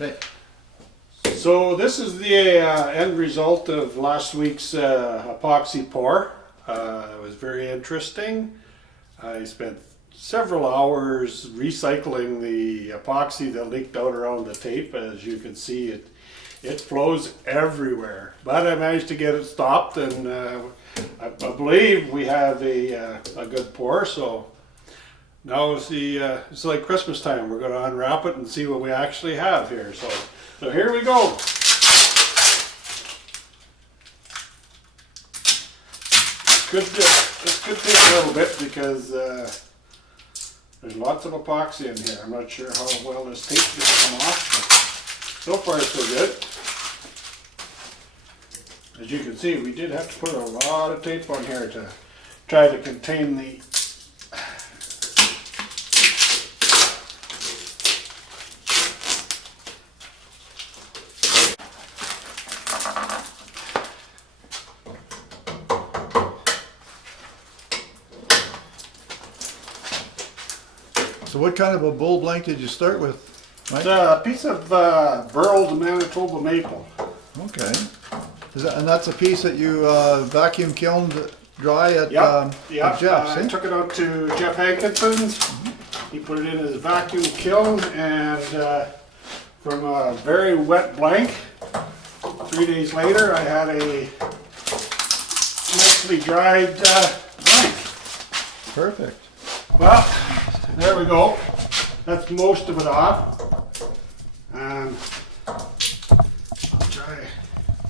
Okay. So this is the end result of last week's epoxy pour. It was very interesting. I spent several hours recycling the epoxy that leaked out around the tape. As you can see, it flows everywhere. But I managed to get it stopped, and I believe we have a good pour. So now it's like Christmas time. We're going to unwrap it and see what we actually have here. So here we go. This could take a little bit because there's lots of epoxy in here. I'm not sure how well this tape's going to come off, but so far so good. As you can see, we did have to put a lot of tape on here to try to contain the So what kind of a bull blank did you start with, Mike? It's a piece of burled Manitoba maple. Okay. And that's a piece that you vacuum kilned dry at, Yep. at Jeff's, I took it out to Jeff Hankinson's. He put it in his vacuum kiln, and from a very wet blank, 3 days later I had a nicely dried blank. Perfect. Well, there we go. That's most of it off. And I'll try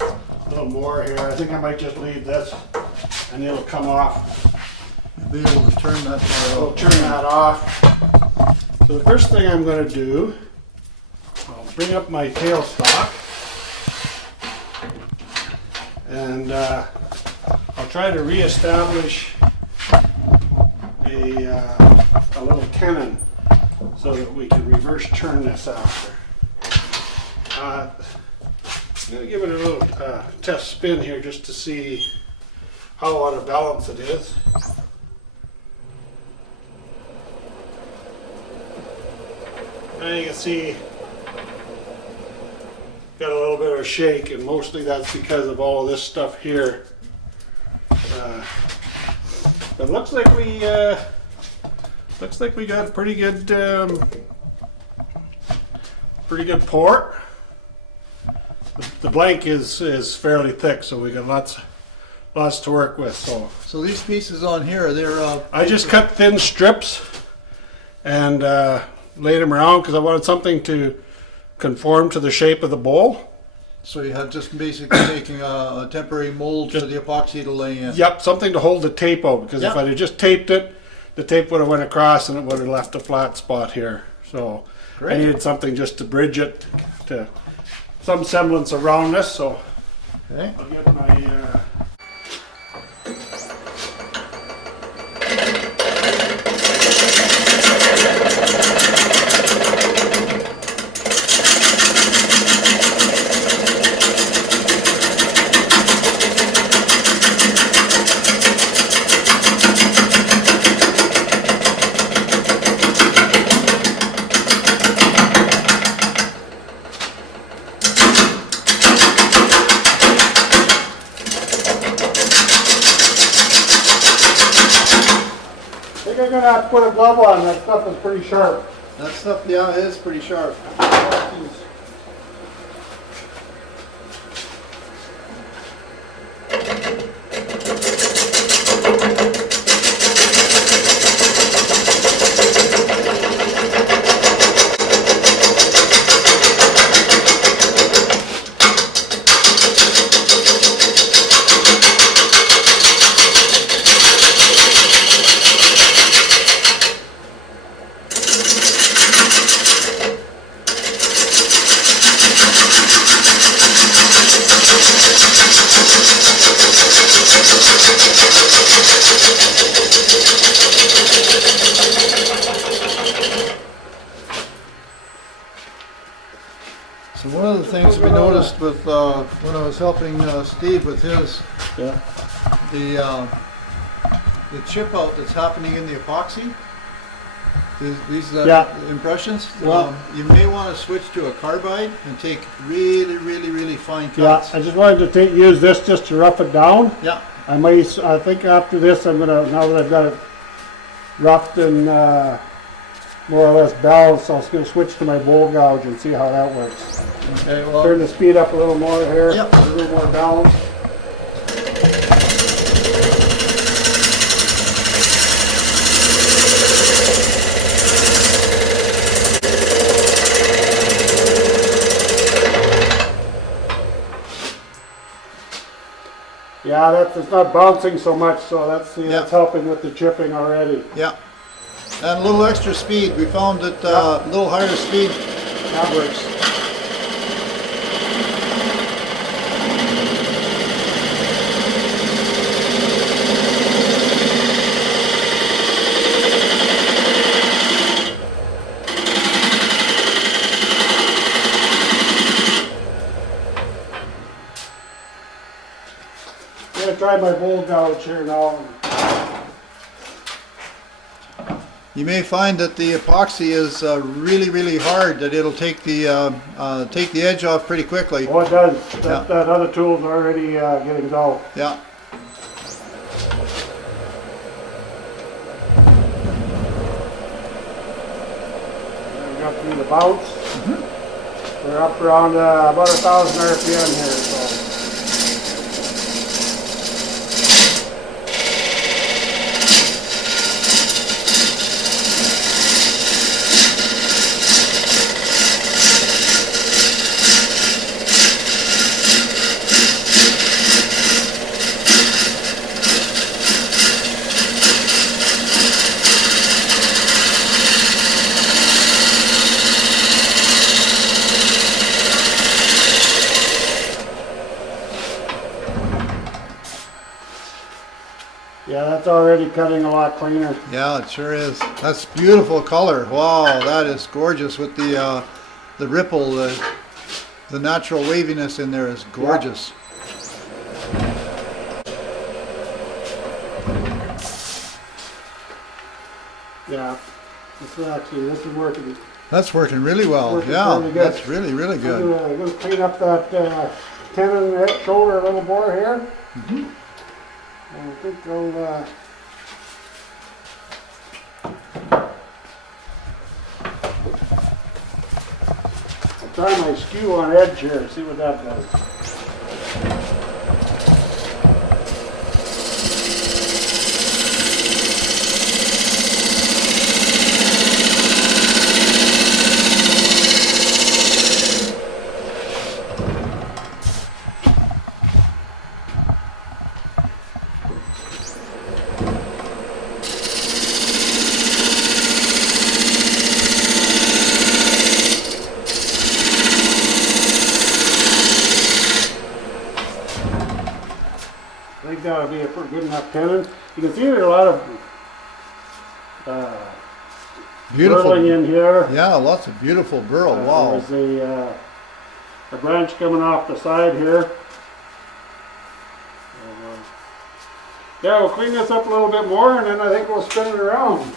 a little more here. I think I might just leave this and it'll come off. You'll be able to turn that part I'll off. turn that off. So the first thing I'm going to do, I'll bring up my tailstock and I'll try to reestablish a little tenon so that we can reverse turn this after. I'm going to give it a little test spin here just to see how out of balance it is. And you can see got a little bit of a shake, and mostly that's because of all of this stuff here. But looks like we got a pretty good pour. The blank is fairly thick, so we got lots to work with. So these pieces on here, they're I just cut thin strips and laid them around because I wanted something to conform to the shape of the bowl. so you have just basically taking a temporary mold for the epoxy to lay in. Yep, something to hold the tape out, because if I'd have just taped it, the tape would have went across and it would have left a flat spot here. So Great. I needed something just to bridge it to some semblance of roundness. So Okay. I'll get my I think I'm gonna have to put a glove on. That stuff is pretty sharp. That stuff, yeah, it is pretty sharp. So one of the things we noticed with when I was helping Steve with his, the chip out that's happening in the epoxy, these Yeah. impressions, Well- you may want to switch to a carbide and take really fine Yeah, cuts. I just wanted to use this just to rough it down. Yeah, I think after this, I'm gonna, now that I've got it roughed and more or less balanced, I was gonna switch to my bowl gouge and see how that works. okay, Turn well, the speed up a little more here, Yep. a little more balance. Yeah, it's not bouncing so much, so that's Yeah. helping with the chipping already. yeah. And a little extra speed, we found that a little higher speed works. I'm gonna try my bowl gouge here now. You may find that the epoxy is really hard, that it'll take the edge off pretty quickly. Oh, it does. Yeah. That other tool's already getting dull. Yeah, We got through the bounce. We're up around about 1,000 RPM here, so. Yeah, that's already cutting a lot cleaner. yeah, it sure is. That's beautiful color. Wow, that is gorgeous with the ripple, the natural waviness in there is gorgeous. Yeah, this is working. That's working really well. Working Yeah, really good. that's really I'm good. gonna clean up that tendon shoulder a little more here. And I think I'll try my skew on edge here, see what that does. I think that'll be a pretty good enough tenon. You can see there are a lot of burling Beautiful. in here. Yeah, lots of beautiful burl. Wow. There's a branch coming off the side here. Yeah, we'll clean this up a little bit more and then I think we'll spin it around.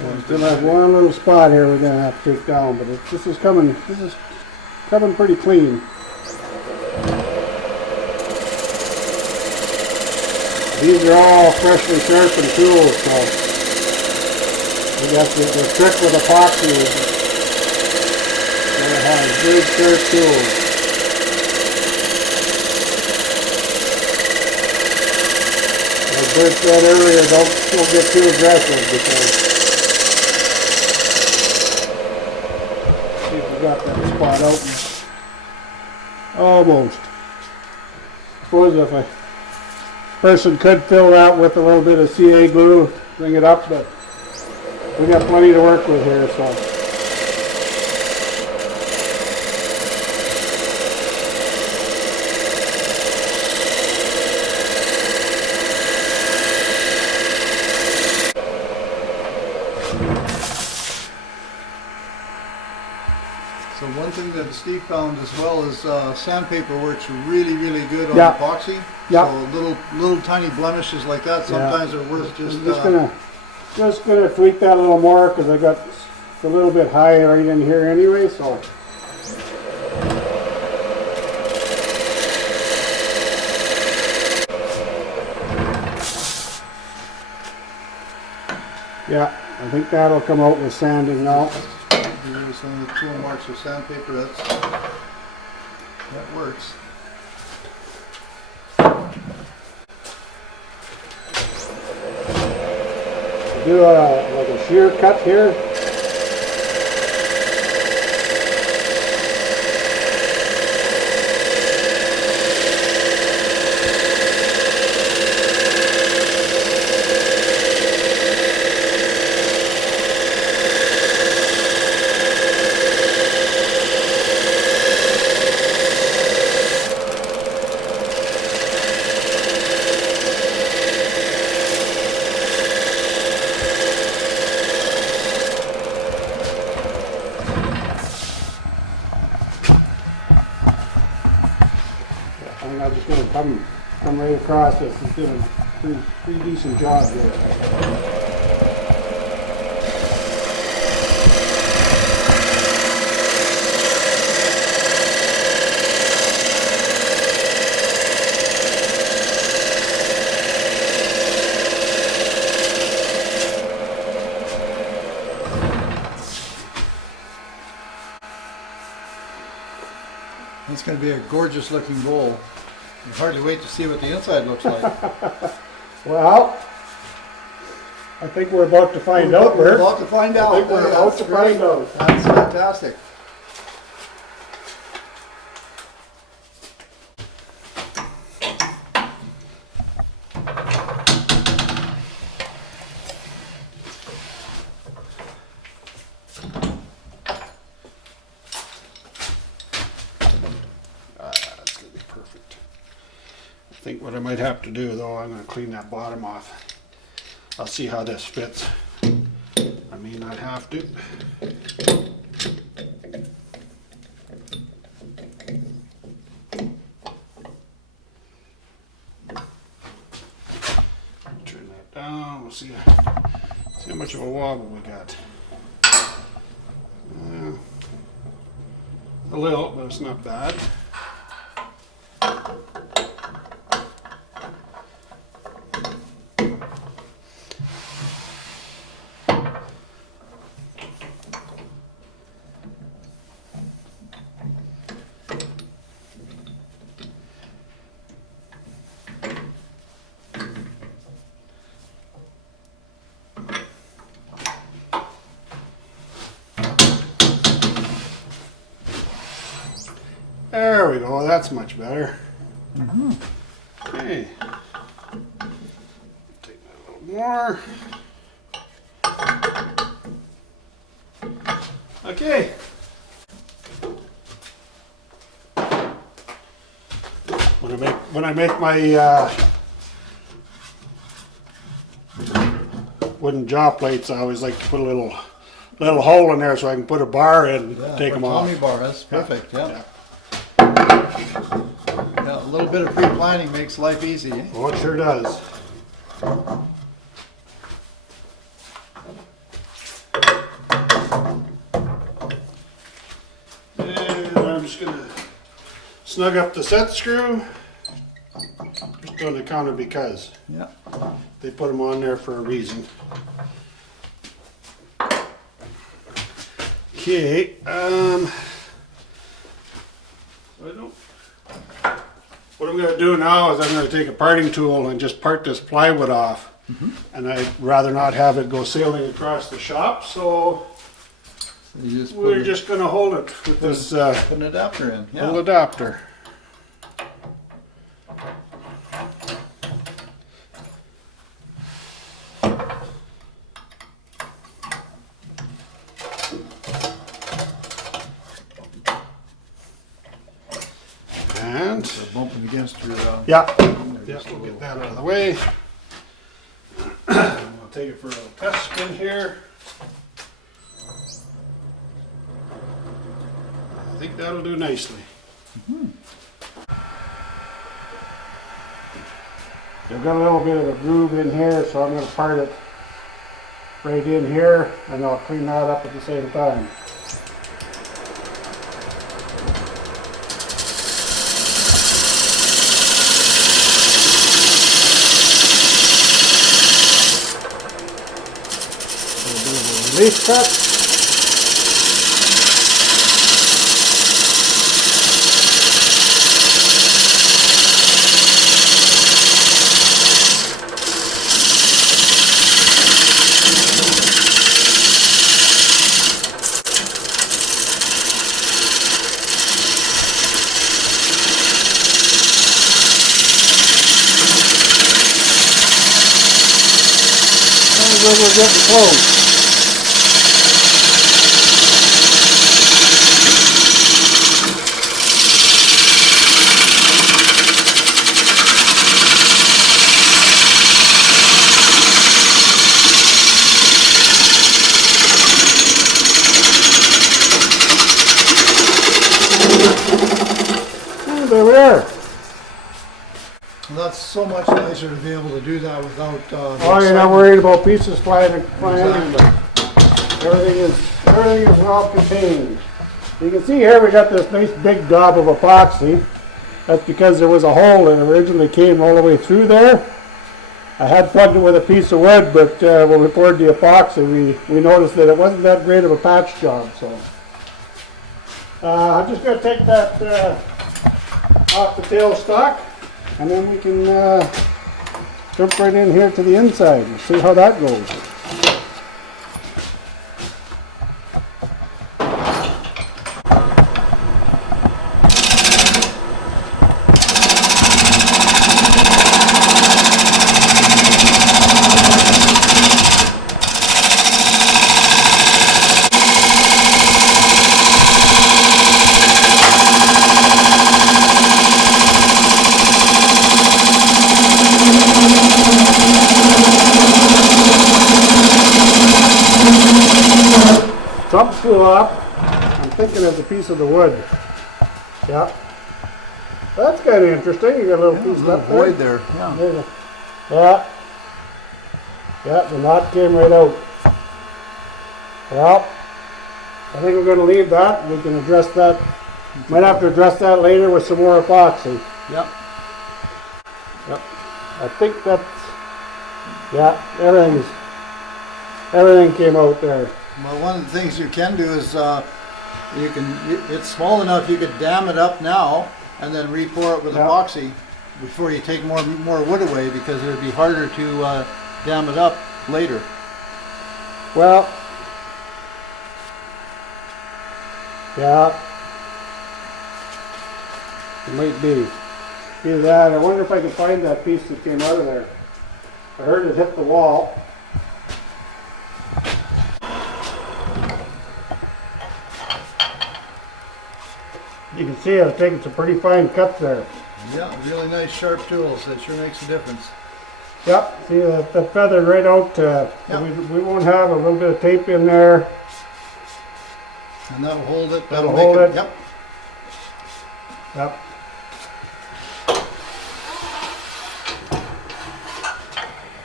We still have one little spot here we're gonna have to take down, but this is coming pretty clean. These are all freshly sharpened tools, so we got the trick with epoxy is gotta have big sharp tools. Like Bert said earlier, don't get too aggressive because see if we got that spot open. Almost. Suppose if a person could fill that with a little bit of CA glue, bring it up, but we got plenty to work with here, so. Steve found as well is sandpaper works really, really good on Yeah. epoxy. Yeah. So little tiny blemishes like that sometimes are worth just. I'm just gonna tweak that a little more because I got a little bit high right in here anyway. So yeah, I think that'll come out with sanding now. Here's some of the tool marks with sandpaper. That works. Do like a shear cut here. I'm not just going to come right across this. He's doing a pretty decent job here. It's going to be a gorgeous looking bowl. I hardly wait to see what the inside looks like. Well, I think we're about to find out, We're Bert. about to find out. I think we're about to find out. That's fantastic. That's gonna be perfect. I think what I might have to do though, I'm gonna clean that bottom off. I'll see how this fits. I may not have to. Turn that down, we'll see how much of a wobble we got. A little, but it's not bad. There we go, that's much better. Okay. Take that a little more. Okay. When I make my wooden jaw plates, I always like to put a little hole in there so I can put a bar in, and take them off. Tommy bar, that's perfect. Yeah. Yeah, a little bit of pre-planning makes life easy. Eh? Oh, it sure does. And I'm just going to snug up the set screw, just on account of because. Yeah. They put them on there for a reason. Okay, what I'm going to do now is I'm going to take a parting tool and just part this plywood off. And I'd rather not have it go sailing across the shop, so You just we're just going to hold it with this put an adapter in. little Yeah. adapter. And So bumping against your. yeah, Just a we'll little. get that out of the way. I'll take it for a little test spin here. think that'll do nicely. I've got a little bit of a groove in here, so I'm going to part it right in here, and I'll clean that up at the same time. A bit of a relief cut. We're getting close. And there we are. That's so much nicer to be able to do that without. Oh, you're not worried about pieces flying in. Everything is well contained. You can see here we got this nice big gob of epoxy. That's because there was a hole that originally came all the way through there. I had plugged it with a piece of wood, but when we poured the epoxy, we noticed that it wasn't that great of a patch job. So I'm just going to take that off the tail stock, and then we can jump right in here to the inside and see how that goes. Some flew up. I'm thinking it's a piece of the wood. Yeah. That's kind of interesting. You got a little piece left void there. Yeah. There you go. Yeah. Yeah, the knot came right out. Well, I think we're going to leave that. We can address that. Might have to address that later with some more epoxy. Yep. Yep. I think that's, yeah, everything came out there. Well, one of the things you can do is it's small enough you could dam it up now and then re-pour it with Yep. epoxy before you take more wood away, because it would be harder to dam it up later. Well, yeah, it might be. Either that, I wonder if I can find that piece that came out of there. I heard it hit the wall. You can see I've taken some pretty fine cuts there. Yeah, really nice sharp tools. That sure makes a difference. Yep, see that feathered right out. Yep. We won't have a little bit of tape in there. And that'll hold it. That'll make hold it. Yep. Yep.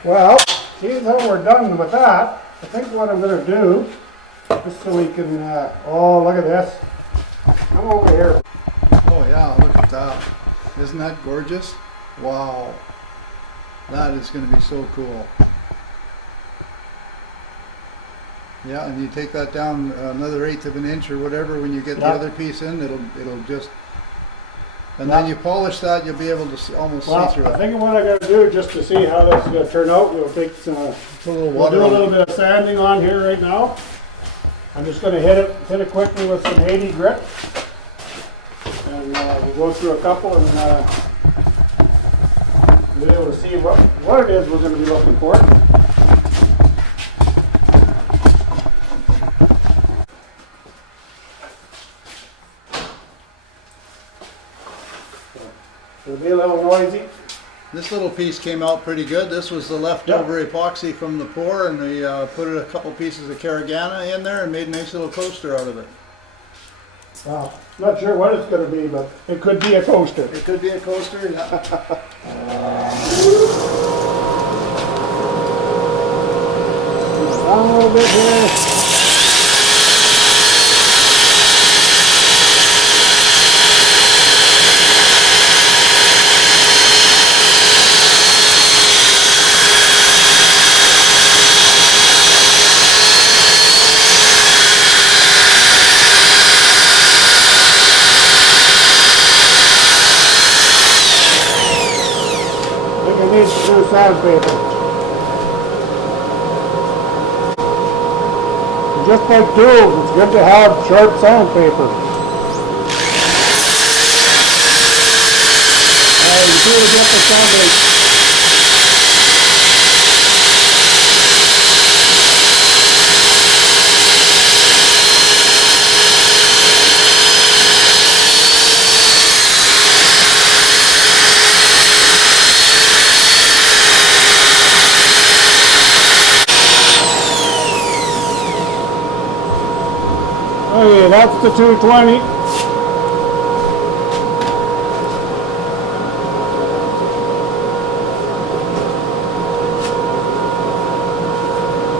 Well, seeing how we're done with that, I think what I'm going to do, just so we can, oh, look at this. Come over here. Oh yeah, look at that. Isn't that gorgeous? Wow. That is going to be so cool. Yeah, and you take that down another 1/8 of an inch or whatever. When you get the Yep. other piece in, it'll just, and Yep. then you polish that, you'll be able to almost Well, see through I it. think what I got to do, just to see how this is going to turn out, we'll take some, Put a little we'll water do a on little it. bit of sanding on here right now. I'm just going to hit it quickly with some Haiti grit, and we'll go through a couple and be able to see what it is we're going to be looking for. It'll be a little noisy. This little piece came out pretty good. This was the leftover epoxy from the pour, and we put a couple pieces of Caragana in there and made a nice little coaster out of it. Well, not sure what it's gonna be, but it could be a coaster. It could be a coaster. Yeah. Down a little bit here. I think I need some new sandpaper. Just like tools, it's good to have sharp sandpaper. I really get the feeling. Okay, that's the 220.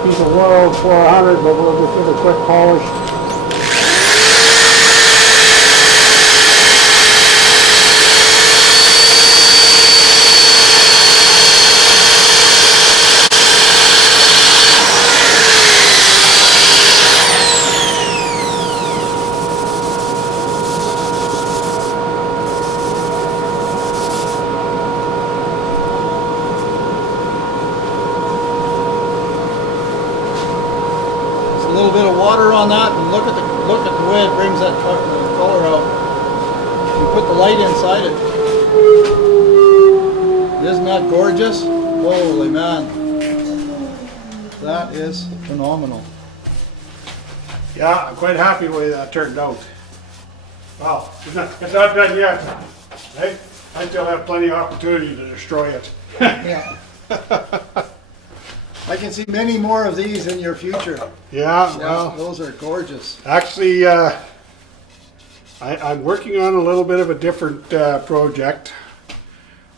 Piece of World 400, but we'll just give it a quick polish. A little bit of water on that, and look at the way it brings that color out. You put the light inside it. Isn't that gorgeous? Holy man, that is phenomenal. Yeah, I'm quite happy with the way that turned out. Well, it's not done yet. Right? I still have plenty of opportunity to destroy it. Yeah. I can see many more of these in your future. Yeah, Yeah, well, those are gorgeous. actually, I'm working on a little bit of a different project.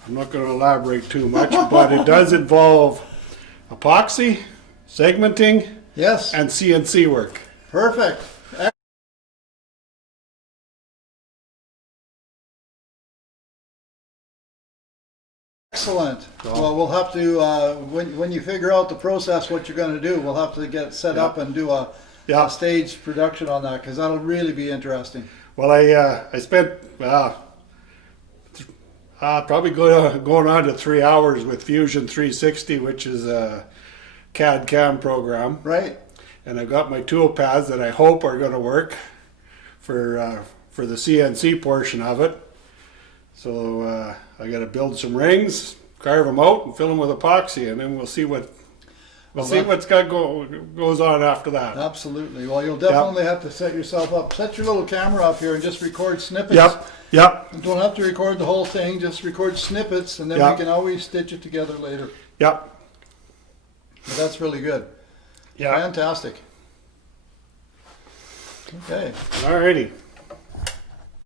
I'm not going to elaborate too much, but it does involve epoxy, segmenting, Yes, and CNC work. perfect. Excellent. Well, we'll have to, when you figure out the process, what you're going to do, we'll have to get it set up and do a Yeah. staged production on that, because that'll really be interesting. Well, I spent probably going on to 3 hours with Fusion 360, which is a CAD CAM program, Right? and I've got my tool paths that I hope are going to work for the CNC portion of it. So I got to build some rings, carve them out, and fill them with epoxy, and then we'll see what's goes on after that. Absolutely. Well, you'll definitely have to set yourself up. Set your little camera up here and just record snippets. Yep. You don't have to record the whole thing, just record snippets, and then Yep. we can always stitch it together later. Yep. But that's really good. Yeah. Fantastic. Okay. Alrighty.